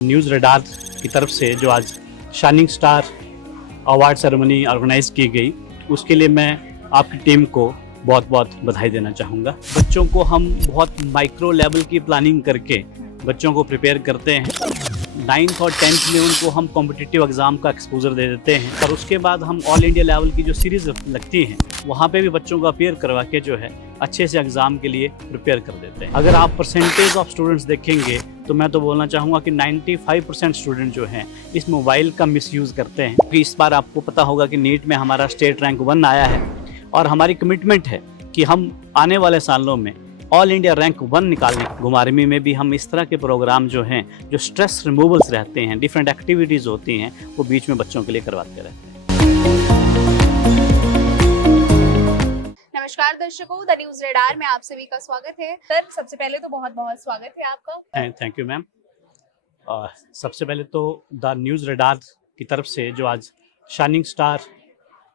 News radar की तरफ से जो आज shining star award ceremony organise की गई, उसके लिए मैं आपकी टीम को बहुत बहुत बधाई देना चाहूँगा। बच्चों को हम बहुत माइक्रो लेवल की प्लानिंग करके बच्चों को प्रिपेयर करते हैं। 9th और 10th में उनको हम कॉम्पिटिटिव एग्ज़ाम का एक्सपोजर दे देते हैं और उसके बाद हम ऑल इंडिया लेवल की जो सीरीज़ लगती हैं वहाँ पे भी बच्चों को अपेयर करवा के जो है अच्छे से एग्ज़ाम के लिए प्रिपेयर कर देते हैं। अगर आप परसेंटेज ऑफ स्टूडेंट्स देखेंगे तो मैं तो बोलना चाहूँगा कि 95% स्टूडेंट जो हैं इस मोबाइल का मिसयूज़ करते हैं। क्योंकि इस बार आपको पता होगा कि नीट में हमारा स्टेट रैंक 1 आया है और हमारी कमिटमेंट है कि हम आने वाले सालों में ऑल इंडिया रैंक 1 निकालने। घुमारवी में भी हम इस तरह के प्रोग्राम जो हैं, जो स्ट्रेस रिमूवल्स रहते हैं, डिफरेंट एक्टिविटीज़ होती हैं, वो बीच में बच्चों के लिए करवाते रहते हैं। नमस्कार दर्शकों, द न्यूज़ रडार में आप सभी का स्वागत है। सर, सबसे पहले तो बहुत बहुत स्वागत है आपका। Thank you ma'am. सबसे पहले तो द न्यूज़ रडार की तरफ से जो आज shining star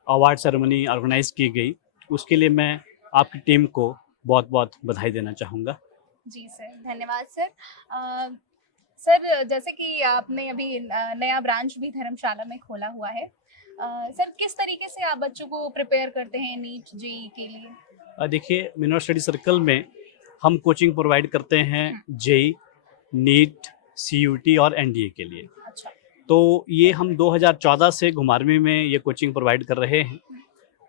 award ceremony organise की गई, उसके लिए मैं आपकी टीम को बहुत बहुत बधाई देना चाहूँगा। जी सर, धन्यवाद सर। सर, जैसे कि आपने अभी नया ब्रांच भी धर्मशाला में खोला हुआ है, सर किस तरीके से आप बच्चों को प्रिपेयर करते हैं नीट जेई के लिए? देखिए, मिनरल स्टडी सर्कल में हम कोचिंग प्रोवाइड करते हैं जेई, नीट, सीयूटी और एनडीए के लिए। अच्छा। तो ये हम 2014 से घुमारवी में ये कोचिंग प्रोवाइड कर रहे हैं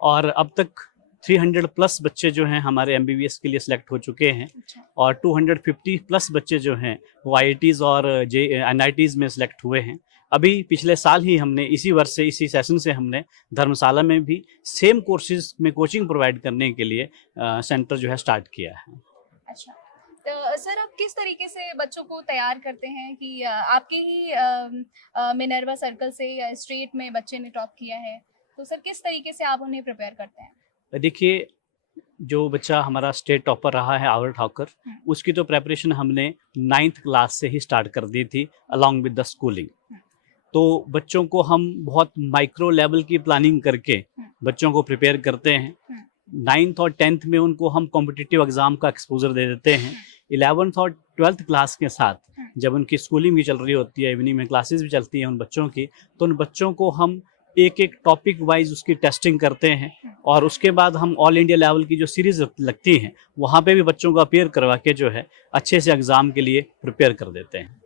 और अब तक 300 प्लस बच्चे जो हैं हमारे एमबीबीएस के लिए सिलेक्ट हो चुके हैं। अच्छा। और 250 प्लस बच्चे जो हैं वो आईआईटीज़ और एनआईटीज़ में सिलेक्ट हुए हैं। अभी पिछले साल ही हमने इसी वर्ष से, इसी सेशन से हमने धर्मशाला में भी सेम कोर्सेज में कोचिंग प्रोवाइड करने के लिए सेंटर जो है स्टार्ट किया है। अच्छा, तो सर आप किस तरीके से बच्चों को तैयार करते हैं कि आपके ही मिनर्वा सर्कल से या स्टेट में बच्चे ने टॉप किया है, तो सर किस तरीके से आप उन्हें प्रिपेयर करते हैं? देखिए, जो बच्चा हमारा स्टेट टॉपर रहा है आवर ठाकर, उसकी तो प्रेपरेशन हमने 9th क्लास से ही स्टार्ट कर दी थी अलॉन्ग विद द स्कूलिंग। तो बच्चों को हम बहुत माइक्रो लेवल की प्लानिंग करके बच्चों को प्रिपेयर करते हैं। 9th और 10th में उनको हम कॉम्पिटिटिव एग्ज़ाम का एक्सपोजर दे देते हैं। 11th और 12th क्लास के साथ जब उनकी स्कूलिंग भी चल रही होती है, इवनिंग में क्लासेस भी चलती हैं उन बच्चों की, तो उन बच्चों को हम एक एक टॉपिक वाइज उसकी टेस्टिंग करते हैं और उसके बाद हम ऑल इंडिया लेवल की जो सीरीज़ लगती हैं वहाँ पे भी बच्चों को अपेयर करवा के जो है अच्छे से एग्ज़ाम के लिए प्रिपेयर कर देते हैं।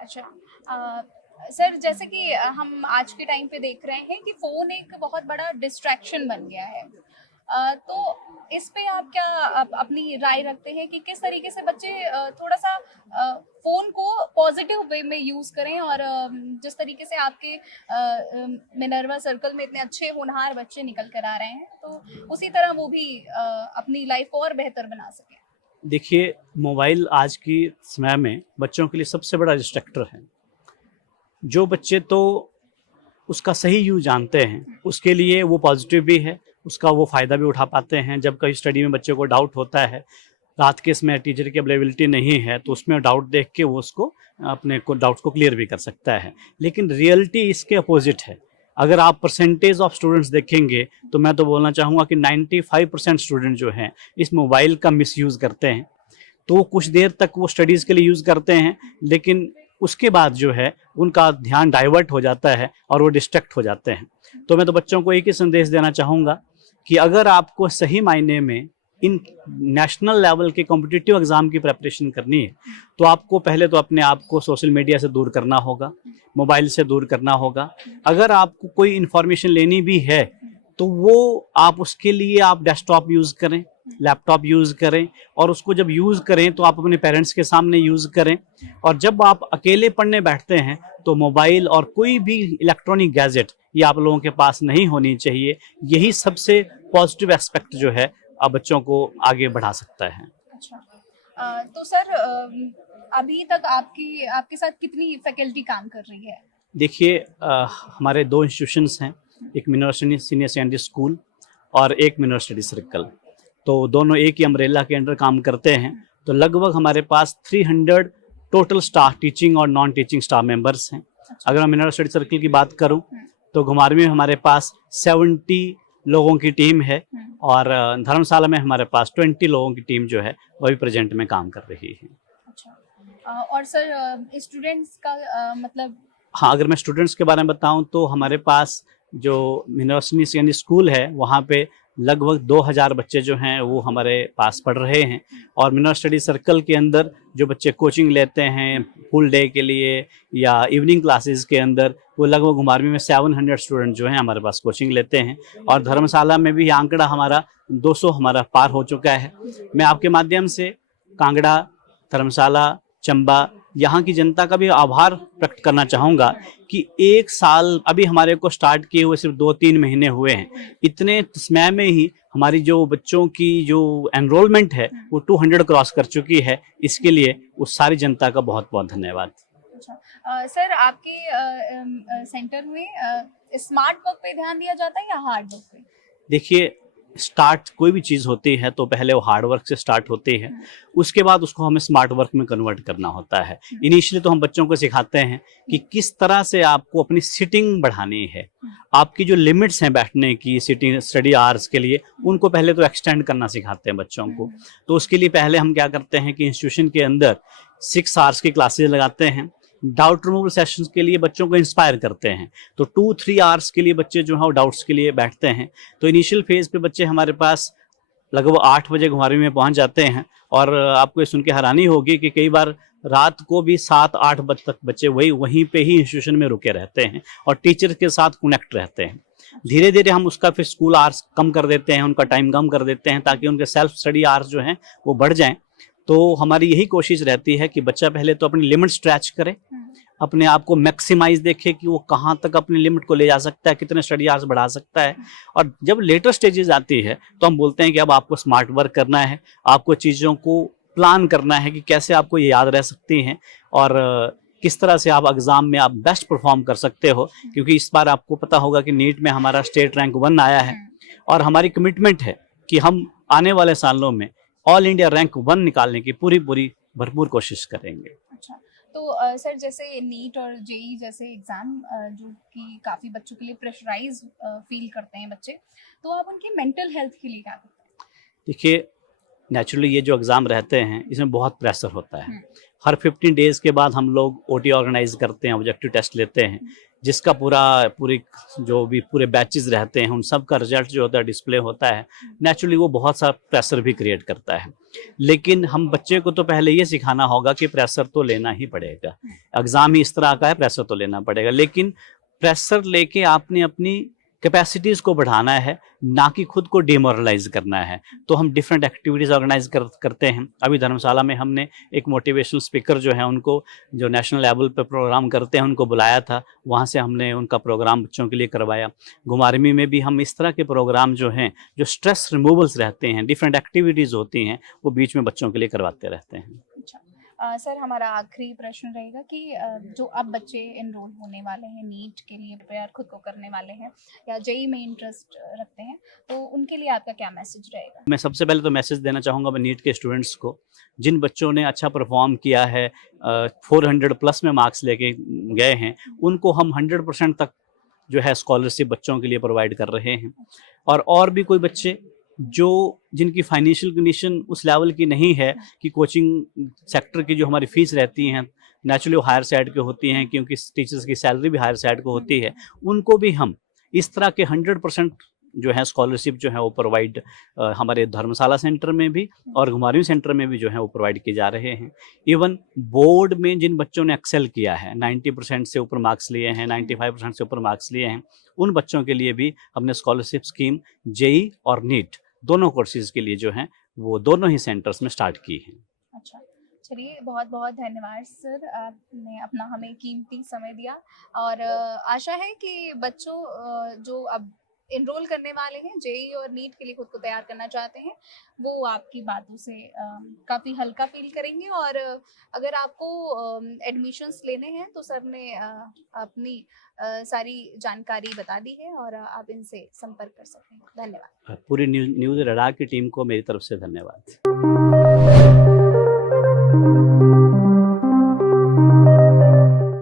अच्छा, सर जैसे कि हम आज के टाइम पे देख रहे हैं कि फ़ोन एक बहुत बड़ा डिस्ट्रैक्शन बन गया है। तो इस पे आप क्या अपनी राय रखते हैं कि किस तरीके से बच्चे थोड़ा-सा फ़ोन को पॉजिटिव वे में यूज़ करें और जिस तरीके से आपके मिनर्वा सर्कल में इतने अच्छे होनहार बच्चे निकल कर आ रहे हैं, तो उसी तरह वो भी अपनी लाइफ़ को और बेहतर बना सकें? देखिए, मोबाइल आज की समय में बच्चों के लिए सबसे बड़ा डिस्ट्रैक्टर है। जो बच्चे तो उसका सही यूज़ जानते हैं, उसके लिए वो पॉजिटिव भी है, उसका वो फ़ायदा भी उठा पाते हैं। जब कभी स्टडी में बच्चे को डाउट होता है, रात के समय टीचर की अवेलेबिलिटी नहीं है, तो उसमें डाउट देख के वो उसको अपने को डाउट्स को क्लियर भी कर सकता है। लेकिन रियलिटी इसके अपोजिट है। अगर आप परसेंटेज ऑफ स्टूडेंट्स देखेंगे तो मैं तो बोलना चाहूँगा कि 95% स्टूडेंट जो हैं इस मोबाइल का मिसयूज़ करते हैं। तो कुछ देर तक वो स्टडीज़ के लिए यूज़ करते हैं, लेकिन उसके बाद जो है उनका ध्यान डाइवर्ट हो जाता है और वो डिस्ट्रैक्ट हो जाते हैं। तो मैं तो बच्चों को एक ही संदेश देना चाहूँगा कि अगर आपको सही मायने में इन नेशनल लेवल के कॉम्पिटिटिव एग्ज़ाम की प्रिपरेशन करनी है, तो आपको पहले तो अपने आप को सोशल मीडिया से दूर करना होगा, मोबाइल से दूर करना होगा। अगर आपको कोई इन्फॉर्मेशन लेनी भी है तो वो आप उसके लिए आप डेस्कटॉप यूज़ करें, लैपटॉप यूज़ करें और उसको जब यूज़ करें तो आप अपने पेरेंट्स के सामने यूज़ करें। और जब आप अकेले पढ़ने बैठते हैं तो मोबाइल और कोई भी इलेक्ट्रॉनिक गैजेट ये आप लोगों के पास नहीं होनी चाहिए। यही सबसे पॉजिटिव एस्पेक्ट जो है बच्चों को आगे बढ़ा सकता है। अच्छा, तो सर अभी तक आपके साथ कितनी फैकल्टी काम कर रही है? देखिए, हमारे 2 इंस्टीट्यूशंस हैं, एक मिनरल सीनियर सेकेंडरी स्कूल और एक मिनरल स्टडी सर्कल। तो दोनों एक ही अम्ब्रेला के अंडर काम करते हैं। तो लगभग हमारे पास 300 टोटल स्टाफ, टीचिंग और नॉन टीचिंग स्टाफ मेंबर्स हैं। अगर मैं मिनरल स्टडी सर्कल की बात करूं तो घुमारवी में हमारे पास 70 लोगों की टीम है और धर्मशाला में हमारे पास 20 लोगों की टीम जो है वो भी प्रेजेंट में काम कर रही है। अच्छा, और सर स्टूडेंट्स का मतलब हाँ, अगर मैं स्टूडेंट्स के बारे में बताऊं तो हमारे पास जो यूनिवर्सिटी सेकेंडरी स्कूल है वहाँ पे लगभग 2000 बच्चे जो हैं वो हमारे पास पढ़ रहे हैं। और मिनरल स्टडी सर्कल के अंदर जो बच्चे कोचिंग लेते हैं फुल डे के लिए या इवनिंग क्लासेस के अंदर, वो लगभग 12वीं में 700 स्टूडेंट जो हैं हमारे पास कोचिंग लेते हैं। और धर्मशाला में भी ये आंकड़ा हमारा 200 हमारा पार हो चुका है। मैं आपके माध्यम से कांगड़ा, धर्मशाला, चंबा, यहाँ की जनता का भी आभार प्रकट करना चाहूँगा कि एक साल अभी हमारे को स्टार्ट किए हुए सिर्फ 2-3 महीने हुए हैं। इतने समय में ही हमारी जो बच्चों की जो एनरोलमेंट है वो 200 क्रॉस कर चुकी है। इसके लिए उस सारी जनता का बहुत बहुत धन्यवाद। अच्छा सर, आपके सेंटर में स्मार्ट वर्क पे ध्यान दिया जाता है या हार्ड वर्क पे? देखिए, स्टार्ट कोई भी चीज़ होती है तो पहले वो हार्ड वर्क से स्टार्ट होती है, उसके बाद उसको हमें स्मार्ट वर्क में कन्वर्ट करना होता है। इनिशियली तो हम बच्चों को सिखाते हैं कि किस तरह से आपको अपनी सिटिंग बढ़ानी है, आपकी जो लिमिट्स हैं बैठने की सिटिंग स्टडी आवर्स के लिए, उनको पहले तो एक्सटेंड करना सिखाते हैं बच्चों को। तो उसके लिए पहले हम क्या करते हैं कि इंस्टीट्यूशन के अंदर 6 आवर्स की क्लासेज लगाते हैं। डाउट रिमूवल सेशंस के लिए बच्चों को इंस्पायर करते हैं, तो 2-3 आवर्स के लिए बच्चे जो है वो डाउट्स के लिए बैठते हैं। तो इनिशियल फेज पे बच्चे हमारे पास लगभग 8 बजे 12वीं में पहुंच जाते हैं। और आपको ये सुन के हैरानी होगी कि कई बार रात को भी 7-8 बजे तक बच्चे वहीं पे ही इंस्टीट्यूशन में रुके रहते हैं और टीचर के साथ कनेक्ट रहते हैं। धीरे धीरे हम उसका फिर स्कूल आवर्स कम कर देते हैं, उनका टाइम कम कर देते हैं ताकि उनके सेल्फ स्टडी आवर्स जो हैं वो बढ़ जाएं। तो हमारी यही कोशिश रहती है कि बच्चा पहले तो अपनी लिमिट स्ट्रेच करे, अपने आप को मैक्सिमाइज देखे कि वो कहाँ तक अपनी लिमिट को ले जा सकता है, कितने स्टडी आवर्स बढ़ा सकता है। और जब लेटर स्टेजेस आती है तो हम बोलते हैं कि अब आपको स्मार्ट वर्क करना है, आपको चीज़ों को प्लान करना है कि कैसे आपको ये याद रह सकती हैं और किस तरह से आप एग्ज़ाम में आप बेस्ट परफॉर्म कर सकते हो। क्योंकि इस बार आपको पता होगा कि नीट में हमारा स्टेट रैंक 1 आया है और हमारी कमिटमेंट है कि हम आने वाले सालों में ऑल इंडिया रैंक 1 निकालने की पूरी भरपूर कोशिश करेंगे। अच्छा, तो सर जैसे नीट और जेई जैसे एग्ज़ाम जो कि काफ़ी बच्चों के लिए प्रेशराइज फील करते हैं बच्चे, तो आप उनकी मेंटल हेल्थ के लिए क्या करते हैं? देखिए, नेचुरली ये जो एग्ज़ाम रहते हैं इसमें बहुत प्रेशर होता है। हर 15 डेज़ के बाद हम लोग ओटी ऑर्गेनाइज़ करते हैं, ऑब्जेक्टिव टेस्ट लेते हैं, जिसका पूरे बैचेस रहते हैं उन सब का रिजल्ट जो होता है डिस्प्ले होता है। नेचुरली वो बहुत सा प्रेशर भी क्रिएट करता है, लेकिन हम बच्चे को तो पहले ये सिखाना होगा कि प्रेशर तो लेना ही पड़ेगा। एग्ज़ाम ही इस तरह का है, प्रेशर तो लेना पड़ेगा, लेकिन प्रेशर लेके आपने अपनी कैपेसिटीज़ को बढ़ाना है, ना कि खुद को डिमोरलाइज़ करना है। तो हम डिफरेंट एक्टिविटीज़ ऑर्गेनाइज़ करते हैं। अभी धर्मशाला में हमने एक मोटिवेशनल स्पीकर जो है उनको, जो नेशनल लेवल पे प्रोग्राम करते हैं, उनको बुलाया था। वहाँ से हमने उनका प्रोग्राम बच्चों के लिए करवाया। घुमारवीं में भी हम इस तरह के प्रोग्राम जो हैं, जो स्ट्रेस रिमूवल्स रहते हैं, डिफरेंट एक्टिविटीज़ होती हैं, वो बीच में बच्चों के लिए करवाते रहते हैं। अच्छा, सर हमारा आखिरी प्रश्न रहेगा कि जो अब बच्चे एनरोल होने वाले हैं नीट के लिए प्रिपेयर खुद को करने वाले हैं या जेई में इंटरेस्ट रखते हैं, तो उनके लिए आपका क्या मैसेज रहेगा? मैं सबसे पहले तो मैसेज देना चाहूँगा मैं नीट के स्टूडेंट्स को, जिन बच्चों ने अच्छा परफॉर्म किया है, 400 प्लस में मार्क्स लेके गए हैं, उनको हम 100% तक जो है स्कॉलरशिप बच्चों के लिए प्रोवाइड कर रहे हैं। और भी कोई बच्चे जिनकी फाइनेंशियल कंडीशन उस लेवल की नहीं है कि कोचिंग सेक्टर की जो हमारी फीस रहती हैं नेचुरली वो हायर साइड की होती हैं, क्योंकि टीचर्स की सैलरी भी हायर साइड को होती है, उनको भी हम इस तरह के 100% जो है स्कॉलरशिप जो है वो प्रोवाइड हमारे धर्मशाला सेंटर में भी और घुमारवीं सेंटर में भी जो है वो प्रोवाइड किए जा रहे हैं। इवन बोर्ड में जिन बच्चों ने एक्सेल किया है, 90% से ऊपर मार्क्स लिए हैं, 95% से ऊपर मार्क्स लिए हैं, उन बच्चों के लिए भी हमने स्कॉलरशिप स्कीम जेई और नीट दोनों कोर्सेज के लिए जो है वो दोनों ही सेंटर्स में स्टार्ट की है। अच्छा, चलिए बहुत बहुत धन्यवाद सर, आपने अपना हमें कीमती समय दिया और आशा है कि बच्चों जो अब एनरोल करने वाले हैं जेई और नीट के लिए खुद को तैयार करना चाहते हैं, वो आपकी बातों से काफ़ी हल्का फील करेंगे। और अगर आपको एडमिशन्स लेने हैं तो सर ने अपनी सारी जानकारी बता दी है और आप इनसे संपर्क कर सकते हैं। धन्यवाद। पूरी न्यूज़ रडार की टीम को मेरी तरफ से धन्यवाद।